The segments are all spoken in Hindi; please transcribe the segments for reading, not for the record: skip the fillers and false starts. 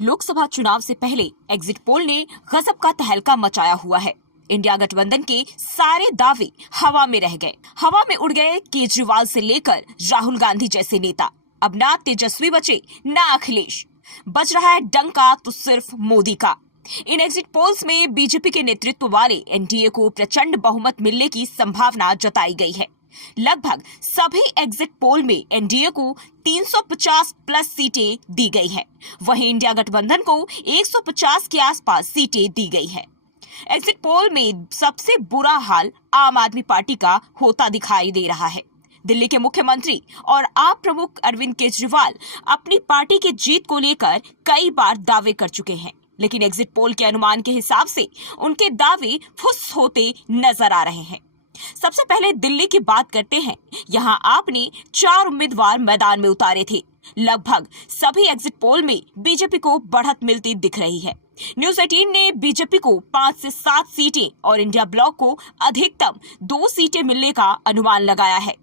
लोकसभा चुनाव से पहले एग्जिट पोल ने गजब का तहलका मचाया हुआ है। इंडिया गठबंधन के सारे दावे हवा में रह गए। हवा में उड़ गए केजरीवाल से लेकर राहुल गांधी जैसे नेता। अब ना तेजस्वी बचे ना अखिलेश, बच रहा है डंका तो सिर्फ मोदी का। इन एग्जिट पोल्स में बीजेपी के नेतृत्व वाले एनडीए को प्रचंड बहुमत मिलने की संभावना जताई गई है। लगभग सभी एग्जिट पोल में एनडीए को 350 प्लस सीटें दी गई हैं। वहीं इंडिया गठबंधन को 150 के आसपास सीटें दी गई हैं। एग्जिट पोल में सबसे बुरा हाल आम आदमी पार्टी का होता दिखाई दे रहा है। दिल्ली के मुख्यमंत्री और आप प्रमुख अरविंद केजरीवाल अपनी पार्टी की जीत को लेकर कई बार दावे कर चुके हैं, लेकिन एग्जिट पोल के अनुमान के हिसाब से उनके दावे फुस होते नजर आ रहे हैं। सबसे पहले दिल्ली की बात करते हैं। यहां आपने 4 उम्मीदवार मैदान में उतारे थे। लगभग सभी एग्जिट पोल में बीजेपी को बढ़त मिलती दिख रही है। न्यूज़ 18 ने बीजेपी को 5 से 7 सीटें और इंडिया ब्लॉक को अधिकतम 2 सीटें मिलने का अनुमान लगाया है।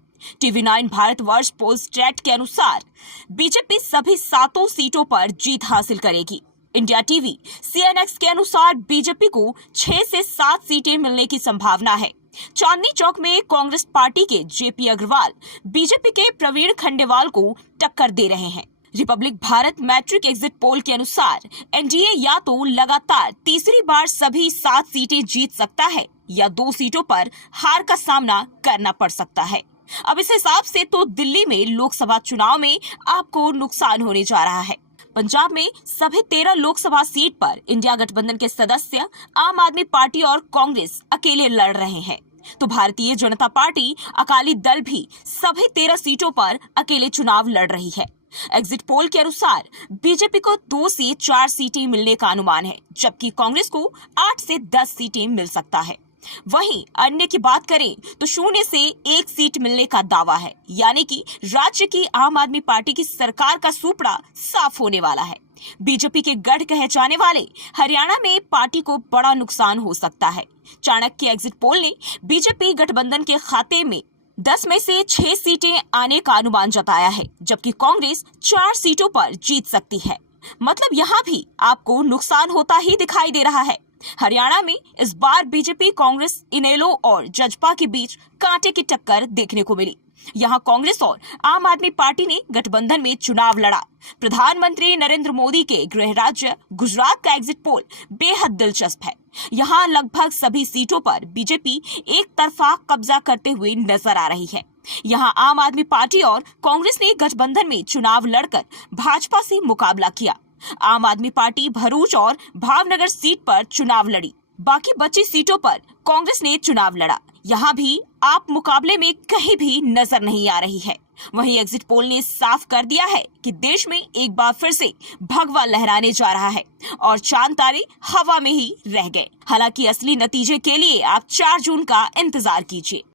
TV9 भारतवर्ष पोलस्टैट के अनुसार बीजेपी सभी 7 सीटों पर जीत हासिल करेगी। इंडिया टीवी CNX के अनुसार बीजेपी को 6 से 7 सीटें मिलने की संभावना है। चांदनी चौक में कांग्रेस पार्टी के JP अग्रवाल बीजेपी के प्रवीण खंडेवाल को टक्कर दे रहे हैं। Republic Bharat Matrize exit poll के अनुसार एनडीए या तो लगातार तीसरी बार सभी 7 सीटें जीत सकता है या 2 सीटों पर हार का सामना करना पड़ सकता है। अब इस हिसाब से तो दिल्ली में लोकसभा चुनाव में आपको नुकसान होने जा रहा है। पंजाब में सभी 13 लोकसभा सीट पर इंडिया गठबंधन के सदस्य आम आदमी पार्टी और कांग्रेस अकेले लड़ रहे हैं, तो भारतीय जनता पार्टी अकाली दल भी सभी 13 सीटों पर अकेले चुनाव लड़ रही है। एग्जिट पोल के अनुसार बीजेपी को 2 से 4 सीटें मिलने का अनुमान है, जबकि कांग्रेस को 8 से 10 सीटें मिल सकता है। वहीं अन्य की बात करें तो 0 से 1 सीट मिलने का दावा है, यानी कि राज्य की आम आदमी पार्टी की सरकार का सुपड़ा साफ होने वाला है। बीजेपी के गढ़ कहे जाने वाले हरियाणा में पार्टी को बड़ा नुकसान हो सकता है। चाणक्य एग्जिट पोल ने बीजेपी गठबंधन के खाते में 10 में से 6 सीटें आने का अनुमान जताया है, जबकि कांग्रेस 4 सीटों पर जीत सकती है। मतलब यहाँ भी आपको नुकसान होता ही दिखाई दे रहा है। हरियाणा में इस बार बीजेपी कांग्रेस इनेलो और जजपा के बीच कांटे की टक्कर देखने को मिली। यहाँ कांग्रेस और आम आदमी पार्टी ने गठबंधन में चुनाव लड़ा। प्रधानमंत्री नरेंद्र मोदी के गृह राज्य गुजरात का एग्जिट पोल बेहद दिलचस्प है। यहाँ लगभग सभी सीटों पर बीजेपी एक तरफा कब्जा करते हुए नजर आ रही है। यहाँ आम आदमी पार्टी और कांग्रेस ने गठबंधन में चुनाव लड़कर भाजपा से मुकाबला किया। आम आदमी पार्टी भरूच और भावनगर सीट पर चुनाव लड़ी। बाकी बची सीटों पर कांग्रेस ने चुनाव लड़ा। यहाँ भी आप मुकाबले में कहीं भी नजर नहीं आ रही है। वहीं एग्जिट पोल ने साफ कर दिया है कि देश में एक बार फिर से भगवा लहराने जा रहा है और चांद तारे हवा में ही रह गए। हालांकि असली नतीजे के लिए आप 4 जून का इंतजार कीजिए।